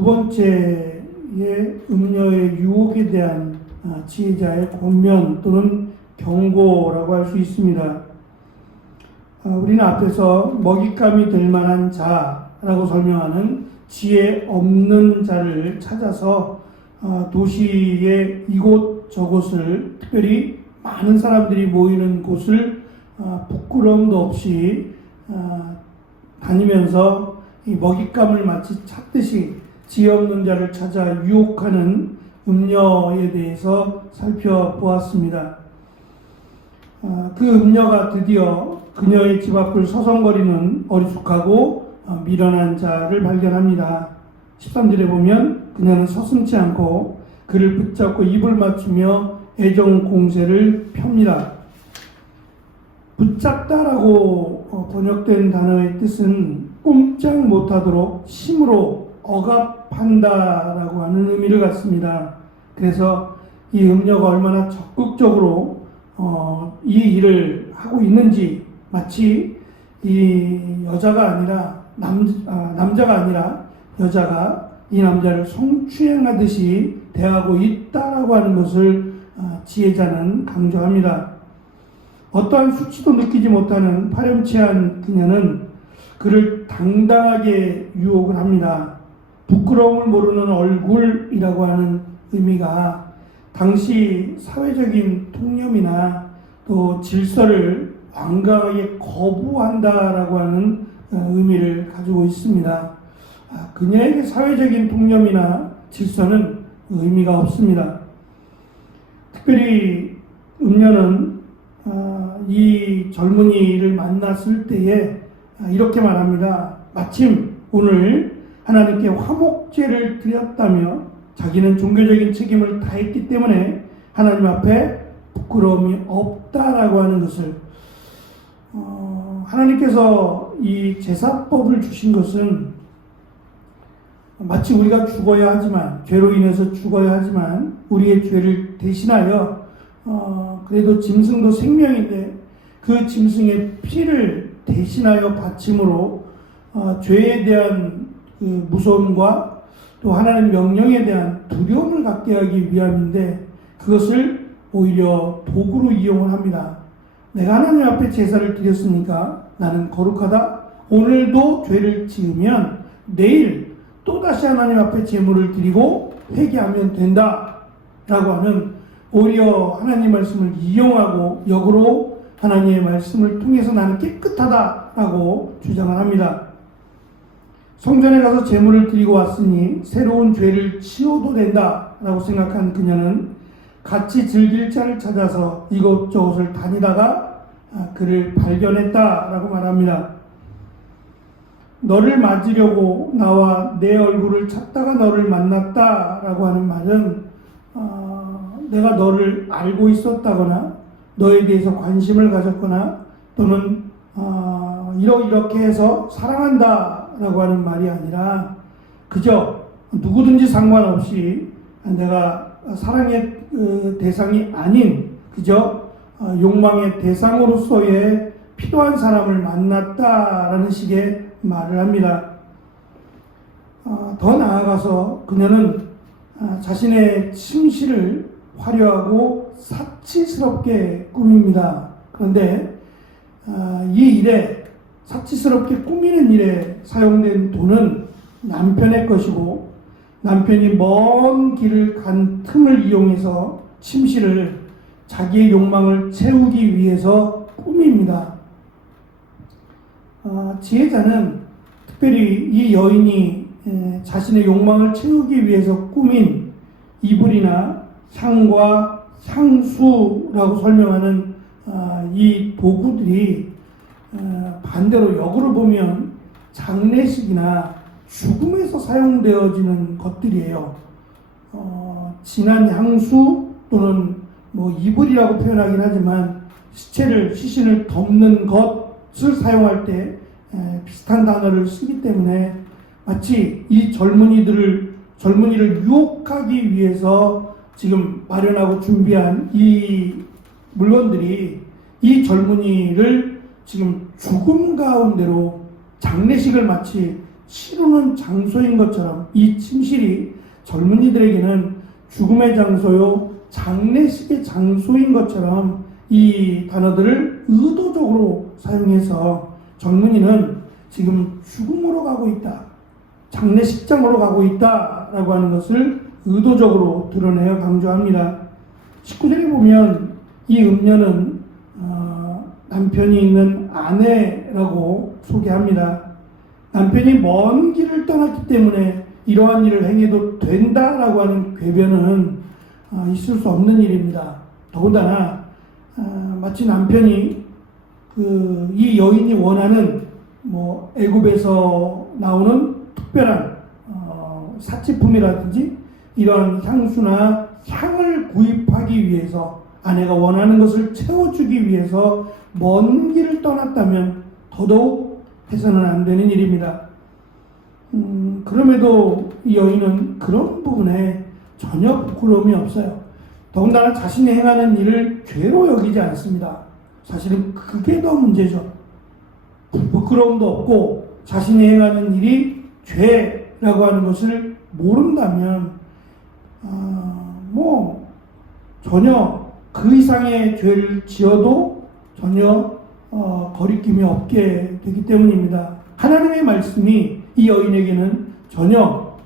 두 번째의 음녀의 유혹에 대한 지혜자의 권면 또는 경고라고 할 수 있습니다. 우리는 앞에서 먹잇감이 될 만한 자라고 설명하는 지혜 없는 자를 찾아서 도시의 이곳 저곳을, 특별히 많은 사람들이 모이는 곳을 부끄러움도 없이 다니면서 이 먹잇감을 마치 찾듯이 지혜 없는 자를 찾아 유혹하는 음녀에 대해서 살펴보았습니다. 그 음녀가 드디어 그녀의 집 앞을 서성거리는 어리숙하고 미련한 자를 발견합니다. 13절에 보면 그녀는 서슴지 않고 그를 붙잡고 입을 맞추며 애정 공세를 펴니다. 붙잡다라고 번역된 단어의 뜻은 꼼짝 못하도록 힘으로 억압한다라고 하는 의미를 갖습니다. 그래서 이 음녀가 얼마나 적극적으로 이 일을 하고 있는지, 마치 이 여자가 아니라 남자가 아니라 여자가 이 남자를 성추행하듯이 대하고 있다라고 하는 것을 지혜자는 강조합니다. 어떠한 수치도 느끼지 못하는 파렴치한 그녀는 그를 당당하게 유혹을 합니다. 부끄러움을 모르는 얼굴이라고 하는 의미가 당시 사회적인 통념이나 또 질서를 완강하게 거부한다라고 하는 의미를 가지고 있습니다. 그녀에게 사회적인 통념이나 질서는 의미가 없습니다. 특별히 음녀는 이 젊은이를 만났을 때에 이렇게 말합니다. 마침 오늘 하나님께 화목제를 드렸다며 자기는 종교적인 책임을 다했기 때문에 하나님 앞에 부끄러움이 없다라고 하는 것을, 하나님께서 이 제사법을 주신 것은 마치 우리가 죽어야 하지만, 죄로 인해서 죽어야 하지만 우리의 죄를 대신하여 그래도 짐승도 생명인데 그 짐승의 피를 대신하여 바침으로 죄에 대한 그 무서움과 또 하나님 명령에 대한 두려움을 갖게 하기 위함인데, 그것을 오히려 도구로 이용을 합니다. 내가 하나님 앞에 제사를 드렸으니까 나는 거룩하다. 오늘도 죄를 지으면 내일 또다시 하나님 앞에 제물을 드리고 회개하면 된다 라고 하는, 오히려 하나님 말씀을 이용하고 역으로 하나님의 말씀을 통해서 나는 깨끗하다 라고 주장을 합니다. 성전에 가서 제물을 드리고 왔으니 새로운 죄를 지어도 된다 라고 생각한 그녀는 같이 즐길 자를 찾아서 이곳저곳을 다니다가 그를 발견했다 라고 말합니다. 너를 맞으려고 나와 내 얼굴을 찾다가 너를 만났다 라고 하는 말은 내가 너를 알고 있었다거나 너에 대해서 관심을 가졌거나 또는 이렇게 해서 사랑한다 라고 하는 말이 아니라, 그저 누구든지 상관없이 내가 사랑의 대상이 아닌 그저 욕망의 대상으로서의 필요한 사람을 만났다라는 식의 말을 합니다. 더 나아가서 그녀는 자신의 침실을 화려하고 사치스럽게 꾸밉니다. 그런데 이 일에, 사치스럽게 꾸미는 일에 사용된 돈은 남편의 것이고, 남편이 먼 길을 간 틈을 이용해서 침실을 자기의 욕망을 채우기 위해서 꾸밉니다. 지혜자는 특별히 이 여인이 자신의 욕망을 채우기 위해서 꾸민 이불이나 향과 향수라고 설명하는 이 도구들이 반대로 역으로 보면 장례식이나 죽음에서 사용되어지는 것들이에요. 진한 향수 또는 이불이라고 표현하긴 하지만 시신을 덮는 것을 사용할 때 비슷한 단어를 쓰기 때문에 마치 이 젊은이를 유혹하기 위해서 지금 마련하고 준비한 이 물건들이 이 젊은이를 지금 죽음 가운데로 장례식을 마치 치르는 장소인 것처럼 이 침실이 젊은이들에게는 죽음의 장소요, 장례식의 장소인 것처럼 이 단어들을 의도적으로 사용해서 젊은이는 지금 죽음으로 가고 있다, 장례식장으로 가고 있다라고 하는 것을 의도적으로 드러내어 강조합니다. 19절에 보면 이 음녀는 남편이 있는 아내라고 소개합니다. 남편이 먼 길을 떠났기 때문에 이러한 일을 행해도 된다라고 하는 궤변은 있을 수 없는 일입니다. 더군다나 마치 남편이 이 여인이 원하는 애굽에서 나오는 특별한 사치품이라든지 이런 향수나 향을 구입하기 위해서 아내가 원하는 것을 채워주기 위해서 먼 길을 떠났다면 더더욱 해서는 안 되는 일입니다. 그럼에도 이 여인은 그런 부분에 전혀 부끄러움이 없어요. 더군다나 자신이 행하는 일을 죄로 여기지 않습니다. 사실은 그게 더 문제죠. 부끄러움도 없고 자신이 행하는 일이 죄라고 하는 것을 모른다면 전혀 그 이상의 죄를 지어도 전혀 거리낌이 없게 되기 때문입니다. 하나님의 말씀이 이 여인에게는 전혀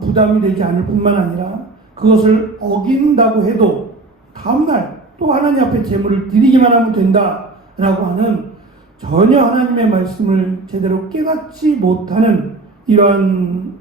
부담이 되지 않을 뿐만 아니라 그것을 어긴다고 해도 다음날 또 하나님 앞에 제물을 드리기만 하면 된다라고 하는 전혀 하나님의 말씀을 제대로 깨닫지 못하는 이러한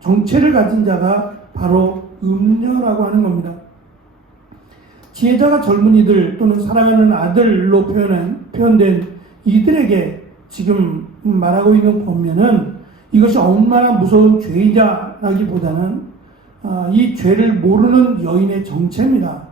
정체를 가진 자가 바로 음녀라고 하는 겁니다. 지혜자가 젊은이들 또는 사랑하는 아들로 표현된 이들에게 지금 말하고 있는 권면은 이것이 얼마나 무서운 죄이자라기보다는 이 죄를 모르는 여인의 정체입니다.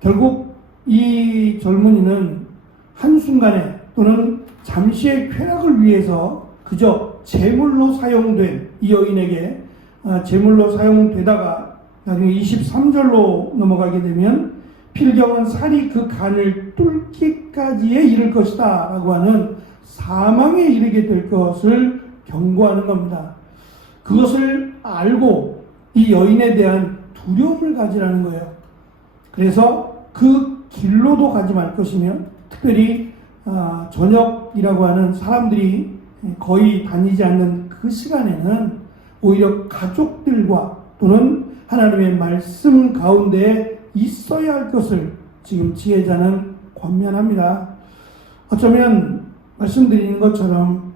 결국 이 젊은이는 한순간에 또는 잠시의 쾌락을 위해서 그저 제물로 사용된 이 여인에게 제물로 사용되다가 나중에 23절로 넘어가게 되면 필경은 살이 그 간을 뚫기까지에 이를 것이다 라고 하는 사망에 이르게 될 것을 경고하는 겁니다. 그것을 알고 이 여인에 대한 두려움을 가지라는 거예요. 그래서 그 길로도 가지 말 것이며 특별히 저녁이라고 하는 사람들이 거의 다니지 않는 그 시간에는 오히려 가족들과 또는 하나님의 말씀 가운데 있어야 할 것을 지금 지혜자는 권면합니다. 어쩌면 말씀드리는 것처럼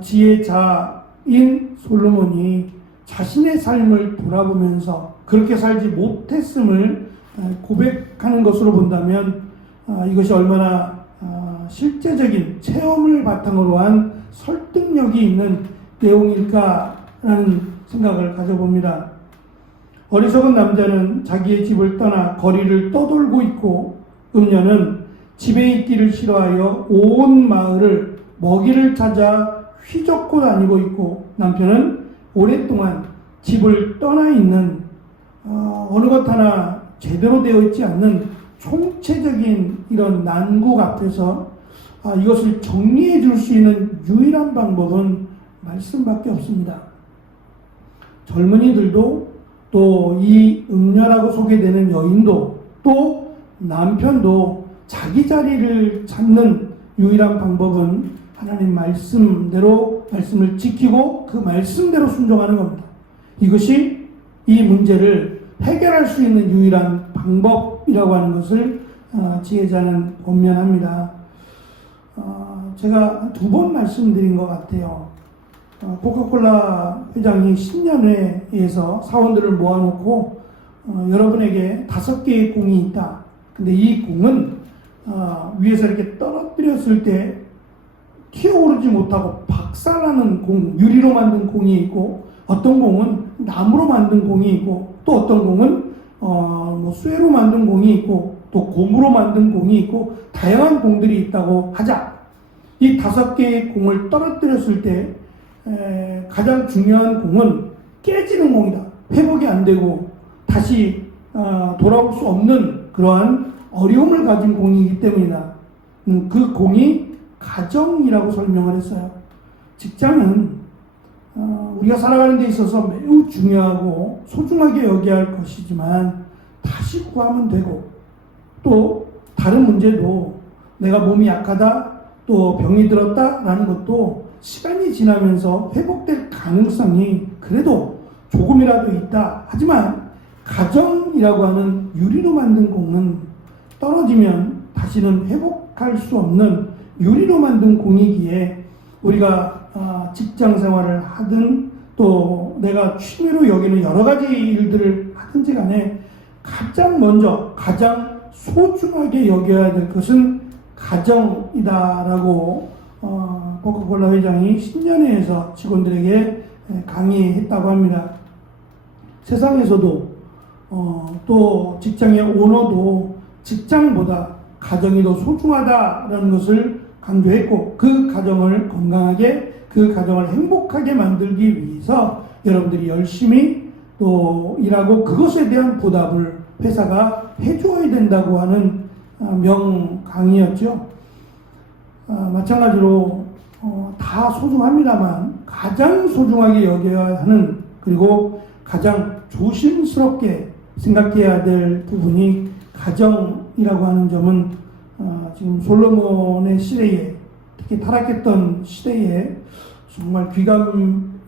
지혜자인 솔로몬이 자신의 삶을 돌아보면서 그렇게 살지 못했음을 고백하는 것으로 본다면 이것이 얼마나 실제적인 체험을 바탕으로 한 설득력이 있는 내용일까라는 생각을 가져봅니다. 어리석은 남자는 자기의 집을 떠나 거리를 떠돌고 있고 음녀는 집에 있기를 싫어하여 온 마을을 먹이를 찾아 휘젓고 다니고 있고 남편은 오랫동안 집을 떠나 있는 어느 것 하나 제대로 되어 있지 않는 총체적인 이런 난국 앞에서 이것을 정리해 줄 수 있는 유일한 방법은 말씀밖에 없습니다. 젊은이들도 또 이 음녀라고 소개되는 여인도 또 남편도 자기 자리를 찾는 유일한 방법은 하나님 말씀대로 말씀을 지키고 그 말씀대로 순종하는 겁니다. 이것이 이 문제를 해결할 수 있는 유일한 방법이라고 하는 것을 지혜자는 권면합니다. 제가 2번 말씀드린 것 같아요. 코카콜라 회장이 신년회에서 사원들을 모아놓고 여러분에게 5개의 공이 있다. 근데 이 공은 위에서 이렇게 떨어뜨렸을 때 튀어오르지 못하고 박살나는 공, 유리로 만든 공이 있고 어떤 공은 나무로 만든 공이 있고 또 어떤 공은 쇠로 만든 공이 있고 또 고무로 만든 공이 있고 다양한 공들이 있다고 하자. 이 5개의 공을 떨어뜨렸을 때 가장 중요한 공은 깨지는 공이다. 회복이 안 되고 다시 돌아올 수 없는 그러한 어려움을 가진 공이기 때문이다. 그 공이 가정이라고 설명을 했어요. 직장은 우리가 살아가는 데 있어서 매우 중요하고 소중하게 여겨야 할 것이지만 다시 구하면 되고, 또 다른 문제도 내가 몸이 약하다, 또 병이 들었다라는 것도 시간이 지나면서 회복될 가능성이 그래도 조금이라도 있다. 하지만 가정이라고 하는 유리로 만든 공은 떨어지면 다시는 회복할 수 없는 유리로 만든 공이기에, 우리가 직장 생활을 하든 또 내가 취미로 여기는 여러 가지 일들을 하든지 간에 가장 먼저 가장 소중하게 여겨야 될 것은 가정이다라고 코카콜라 회장이 신년회에서 직원들에게 강의했다고 합니다. 세상에서도 또 직장의 오너도 직장보다 가정이 더 소중하다라는 것을 강조했고, 그 가정을 건강하게, 그 가정을 행복하게 만들기 위해서 여러분들이 열심히 또 일하고 그것에 대한 보답을 회사가 해줘야 된다고 하는 명강의였죠. 마찬가지로 다 소중합니다만 가장 소중하게 여겨야 하는, 그리고 가장 조심스럽게 생각해야 될 부분이 가정이라고 하는 점은 지금 솔로몬의 시대에, 특히 타락했던 시대에 정말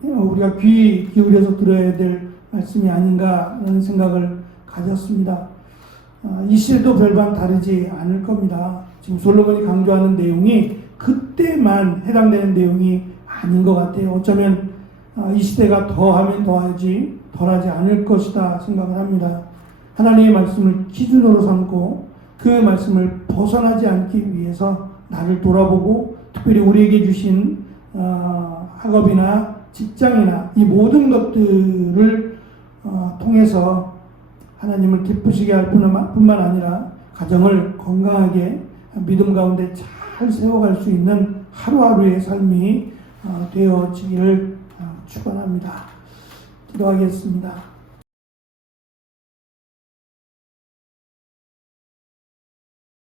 우리가 귀 기울여서 들어야 될 말씀이 아닌가라는 생각을 가졌습니다. 이 시대도 별반 다르지 않을 겁니다. 지금 솔로몬이 강조하는 내용이 그때만 해당되는 내용이 아닌 것 같아요. 어쩌면 이 시대가 더하면 더하지 덜하지 않을 것이다 생각을 합니다. 하나님의 말씀을 기준으로 삼고 그 말씀을 벗어나지 않기 위해서 나를 돌아보고, 특별히 우리에게 주신 학업이나 직장이나 이 모든 것들을 통해서 하나님을 기쁘시게 할 뿐만 아니라 가정을 건강하게 믿음 가운데 잘 세워갈 수 있는 하루하루의 삶이 되어지기를 축원합니다. 기도하겠습니다.